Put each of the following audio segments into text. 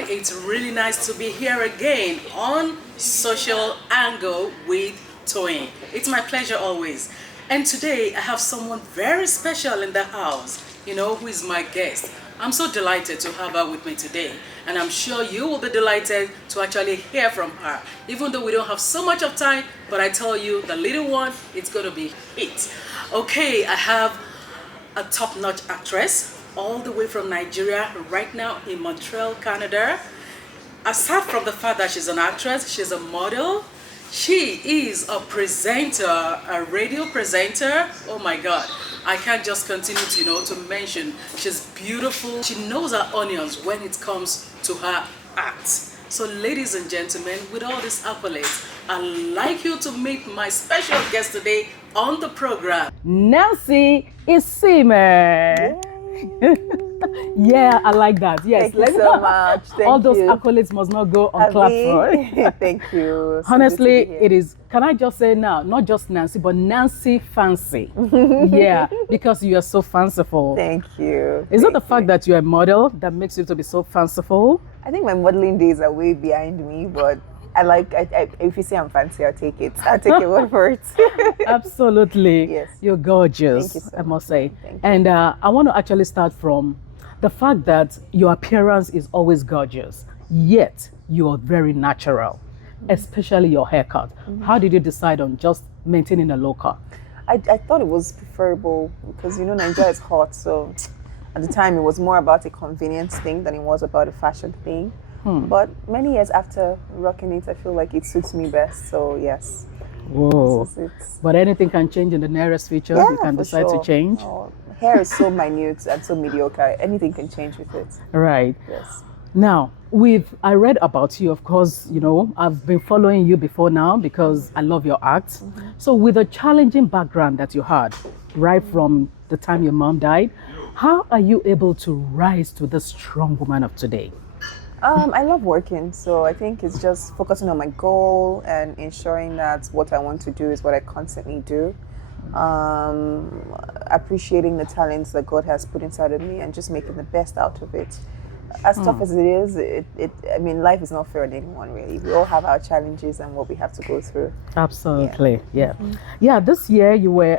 everyone. It's really nice to be here again on Social Angle with Toyin. It's my pleasure always. And today I have someone very special in the house, who is my guest. I'm so delighted to have her with me today. And I'm sure you will be delighted to actually hear from her. Even though we don't have so much of time, but I tell you, the little one, it's going to be it. Okay, I have a top-notch actress all the way from Nigeria right now in Montreal, Canada. Aside from the fact that she's an actress, she's a model. She is a presenter, a radio presenter. Oh my God. I can't just continue to mention. She's beautiful. She knows her onions when it comes to her act. So ladies and gentlemen, with all these accolades, I'd like you to meet my special guest today on the program, Nancy Isime. Yeah, I like that. Yes, thank you so much. Thank all those you. accolades must not go unclapped for. Thank you. Honestly, it is. Can I just say now, not just Nancy, but Nancy Fancy. Yeah, because you are so fanciful. Thank you. Is it the fact that you're a model that makes you to be so fanciful? I think my modeling days are way behind me, but if you say I'm fancy, I'll take it. I'll take your word for it. Absolutely. Yes. You're gorgeous, Thank you so I must say. Thank you. And I want to actually start from the fact that your appearance is always gorgeous, yet you're very natural, especially your haircut. How did you decide on just maintaining a low cut? I thought it was preferable because, Nigeria is hot. So at the time, it was more about a convenience thing than it was about a fashion thing. But many years after rocking it, I feel like it suits me best. So yes. Whoa. But anything can change in the nearest future. Yeah, you can decide sure. to change. Oh, hair is so minute and so mediocre. Anything can change with it. Right. Yes. Now, I read about you, of course, I've been following you before now because I love your act. So with a challenging background that you had right from the time your mom died, how are you able to rise to the strong woman of today? I love working, so I think it's just focusing on my goal and ensuring that what I want to do is what I constantly do. Appreciating the talents that God has put inside of me and just making the best out of it. As tough as it is, life is not fair on anyone really. We all have our challenges and what we have to go through. Absolutely, yeah. Yeah, this year you were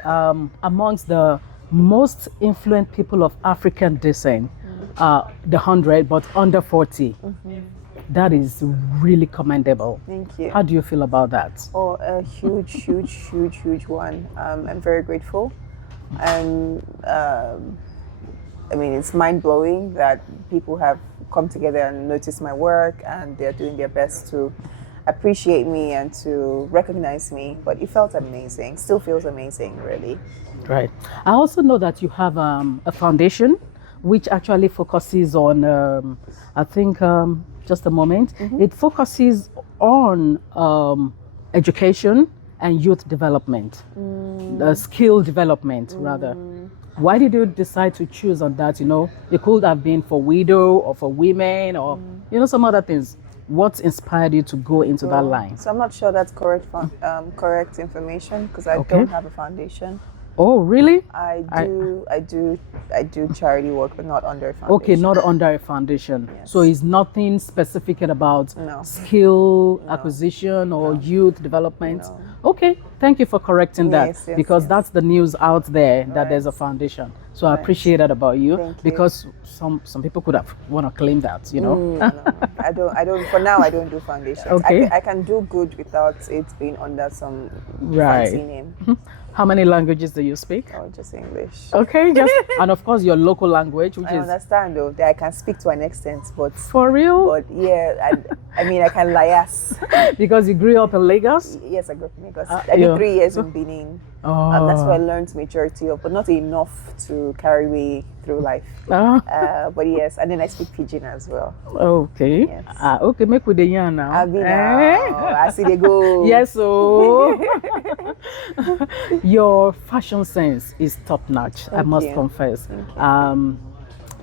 amongst the most influent people of African descent. The 100, but under 40. That is really commendable. Thank you. How do you feel about that? Oh, a huge one. I'm very grateful. And it's mind-blowing that people have come together and noticed my work and they're doing their best to appreciate me and to recognize me. But it felt amazing, still feels amazing, really. Right. I also know that you have a foundation which actually focuses on, just a moment, it focuses on education and youth development, skill development rather. Why did you decide to choose on that? It could have been for widow or for women or, some other things. What inspired you to go into that line? So I'm not sure that's correct information because I don't have a foundation. Oh, really? I do charity work, but not under a foundation. Okay, not under a foundation. Yes. So it's nothing specific about skill acquisition or youth development. No. Okay, thank you for correcting that Yes, because that's the news out there that there's a foundation. So I appreciate that about you. Thank you. Because some people could have want to claim that, No, I don't. For now, I don't do foundations. Okay. I can do good without it being under some fancy name. How many languages do you speak? Oh, just English. Okay, and of course your local language, which I is understand though that I can speak to an extent, but for real. But yeah, I can liaise. Because you grew up in Lagos? Yes, I grew up in Lagos. I did 3 years in Benin. Oh. That's where I learned majority of, but not enough to carry me through life. But yes, and then I speak Pidgin as well. Okay. Yes. Okay, make with the yarn now. I've been I see they go. Yes, so your fashion sense is top notch, I must confess.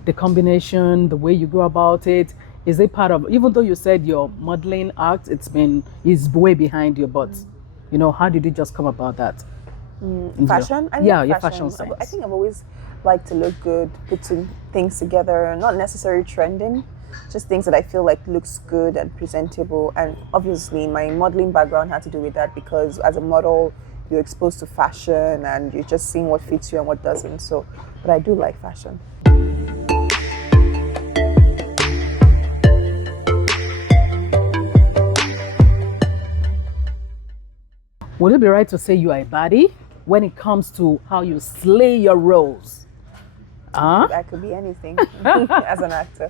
The combination, the way you go about it, is it part of, even though you said your modeling act, is way behind you, but how did you just come about that? Fashion? Your fashion sense. I think I've always liked to look good, putting things together, not necessarily trending. just things that I feel like looks good and presentable. And obviously my modeling background had to do with that, because as a model, you're exposed to fashion and you're just seeing what fits you and what doesn't. So, but I do like fashion. Would it be right to say you are a baddie when it comes to how you slay your roles? I could be anything as an actor.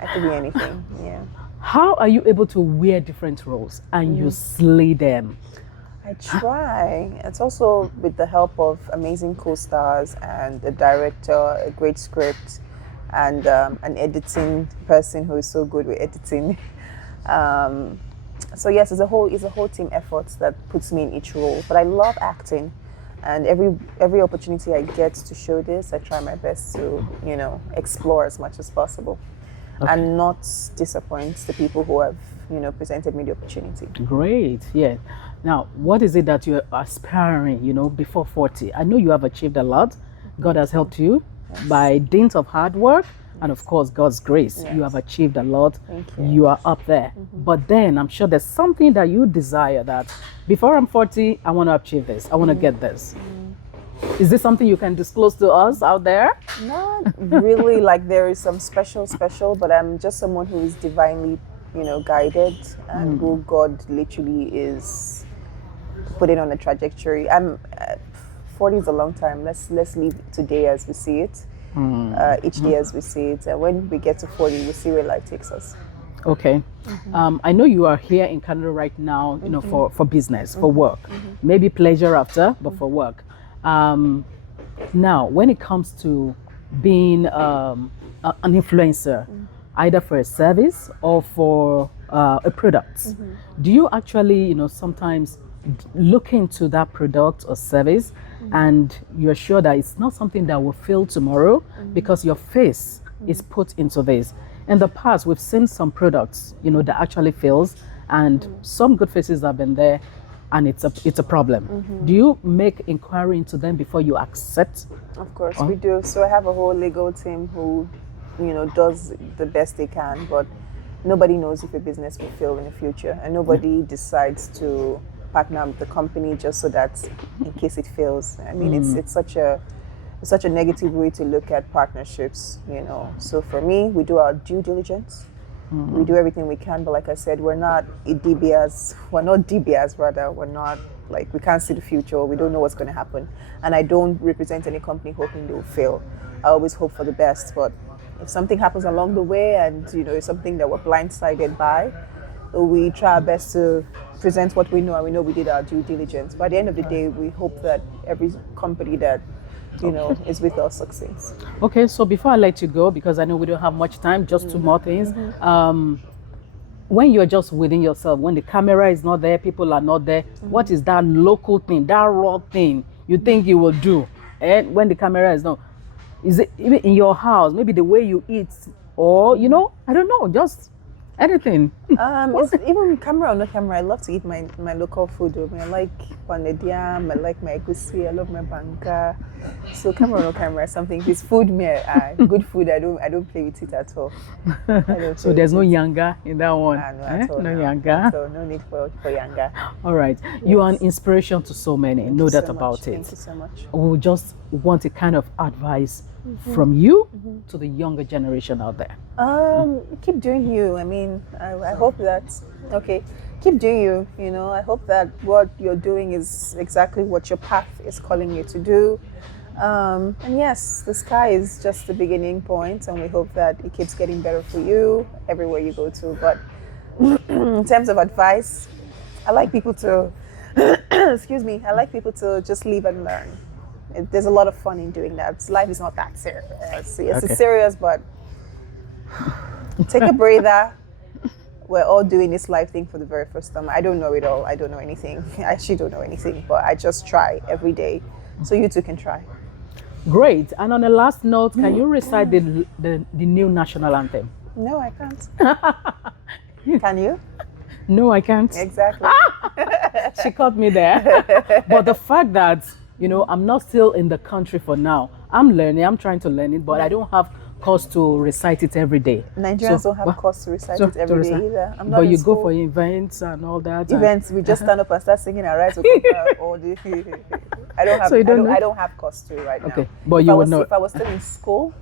I could be anything, yeah. How are you able to wear different roles and you slay them? I try. It's also with the help of amazing co-stars and a director, a great script, and an editing person who is so good with editing. So yes, it's a whole team effort that puts me in each role. But I love acting, and every opportunity I get to show this, I try my best to explore as much as possible, and not disappoint the people who have presented me the opportunity. Great, yeah. Now, what is it that you're aspiring, before 40? I know you have achieved a lot. God has helped you by dint of hard work. And of course, God's grace. Yes. You have achieved a lot. Thank you. You are up there. But then I'm sure there's something that you desire that before I'm 40, I want to achieve this. I want to get this. Is this something you can disclose to us out there? Not really like there is some special, but I'm just someone who is divinely, guided, and who God literally is putting on a trajectory. 40 is a long time. Let's leave today as we see it. Each day as we see it, and when we get to 40, we'll see where life takes us. Okay. I know you are here in Canada right now, for business, for work, maybe pleasure after, but for work. Now, when it comes to being an influencer, either for a service or for a product, do you actually, sometimes look into that product or service and you're sure that it's not something that will fail tomorrow because your face is put into this? In the past, we've seen some products, that actually fails, and some good faces have been there, and it's a problem. Do you make inquiry into them before you accept? Of course, we do. So I have a whole legal team who, does the best they can, but nobody knows if a business will fail in the future, and nobody decides to partner with the company just so that in case it fails. I mean, it's such a negative way to look at partnerships, So for me, we do our due diligence. We do everything we can, but like I said, we're not DBAs. We're not DBAs, rather. We're not like, we can't see the future. We don't know what's going to happen. And I don't represent any company hoping they'll fail. I always hope for the best, but if something happens along the way and, it's something that we're blindsided by, we try our best to present what we know, and we know we did our due diligence. But at the end of the day, we hope that every company that is with us succeeds. Okay, so before I let you go, because I know we don't have much time, just two more things. When you're just within yourself, when the camera is not there, people are not there, what is that local thing, that raw thing you think you will do? And when the camera is not, is it even in your house, maybe the way you eat, or I don't know, just anything? It's even camera or no camera, I love to eat my local food. I mean, I like pounded yam, I like my egusi, I love my banga. So camera or no camera, something. If it's food, good food, I don't play with it at all. So there's no yanga in that one? No yanga? So no need for yanga. All right. Yes. You are an inspiration to so many. Thank know that so about much. it. Thank you so much. We just want a kind of advice from you to the younger generation out there. Keep doing you. I mean, I hope that, keep doing you, I hope that what you're doing is exactly what your path is calling you to do. And yes, the sky is just the beginning point, and we hope that it keeps getting better for you everywhere you go to. But in terms of advice, I like people to, I like people to just live and learn. There's a lot of fun in doing that. Life is not that serious. Yes, it's serious, but take a breather. We're all doing this life thing for the very first time. I don't know it all. I don't know anything. I actually don't know anything, but I just try every day. So you too can try. Great. And on the last note, can you recite the new national anthem? No, I can't. Can you? No, I can't. Exactly. She caught me there. But the fact that, I'm not still in the country for now. I'm learning. I'm trying to learn it, but I don't have course to recite it every day. Nigerians don't have course to recite it to every day recite. either. I'm not But in you school. go for events and all that. Events, we just stand up and start singing and write to all the. I don't have. So you don't know? I don't have course to right now. Okay, but if you I would was, know. If I was still in school,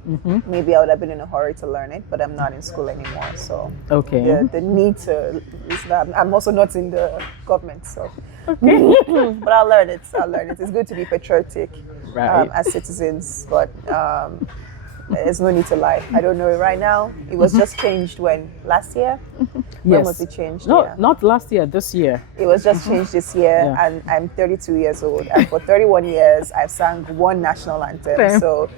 maybe I would have been in a hurry to learn it. But I'm not in school anymore, so Okay. the need to. I'm also not in the government, so. But I'll learn it. It's good to be patriotic Right. as citizens, but there's no need to lie. I don't know it right now. It was just changed when last year. When Yes. was it changed? No, Yeah. not last year. This year. It was just changed this year, Yeah. and I'm 32 years old. And for 31 years, I've sang one national anthem. Same. So,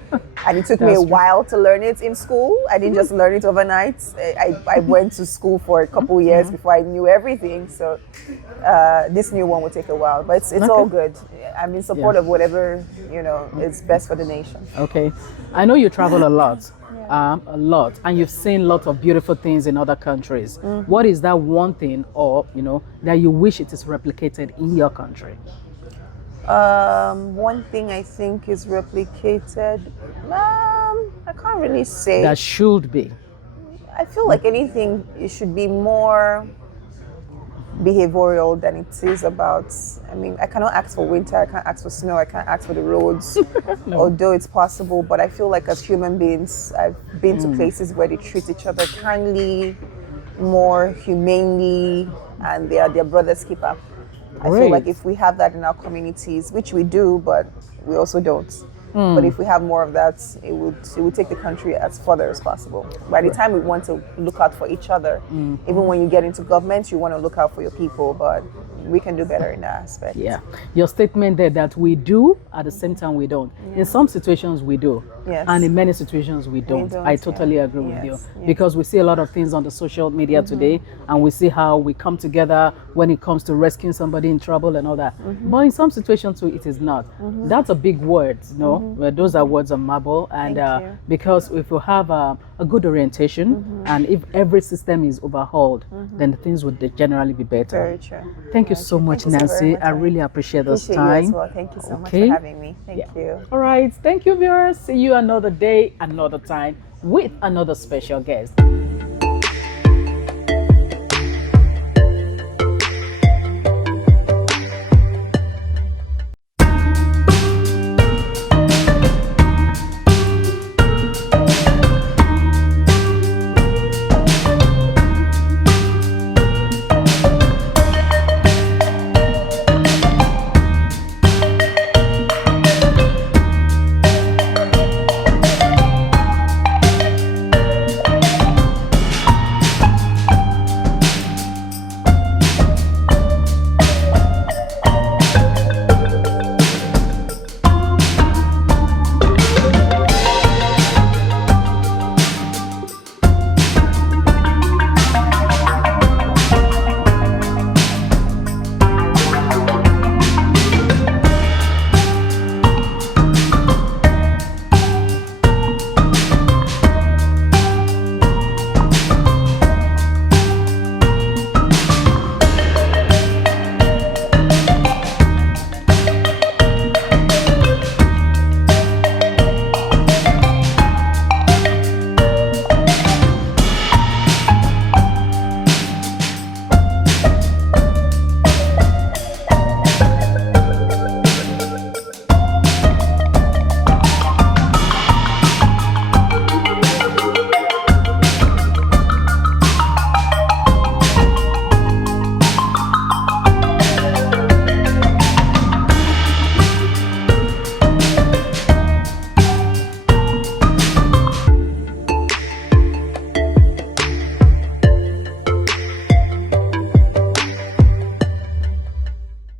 and it took me a That's true. while to learn it in school. I didn't just learn it overnight. I went to school for a couple years before I knew everything. So, this new one will take a while, but it's all good. I'm in support of whatever is best for the nation. Okay. I know you travel a lot. A lot, and you've seen lots of beautiful things in other countries. What is that one thing, or that you wish it is replicated in your country? One thing I think is replicated. I can't really say. That should be. I feel like anything, it should be more behavioral than it is about. I mean, I cannot ask for winter, I can't ask for snow, I can't ask for the roads, although it's possible. But I feel like as human beings, I've been to places where they treat each other kindly, more humanely, and they are their brother's keeper. I feel like if we have that in our communities, which we do, but we also don't. But if we have more of that, it would take the country as further as possible. By the time we want to look out for each other, even when you get into government, you want to look out for your people, but we can do better in that aspect. Yeah. Your statement there that we do, at the same time we don't. In some situations we do. Yes. And in many situations we don't. I totally agree with you. Because we see a lot of things on the social media today, and we see how we come together when it comes to rescuing somebody in trouble and all that. But in some situations too, it is not. That's a big word, where those are words of marble. And because if you have a good orientation, and if every system is overhauled, then things would generally be better. Very true. Thank you so much, Thank you so very Nancy. much. I really appreciate this Appreciate you time. as well. Thank you so much for having me. Thank you. All right. Thank you, viewers. See you another day, another time with another special guest.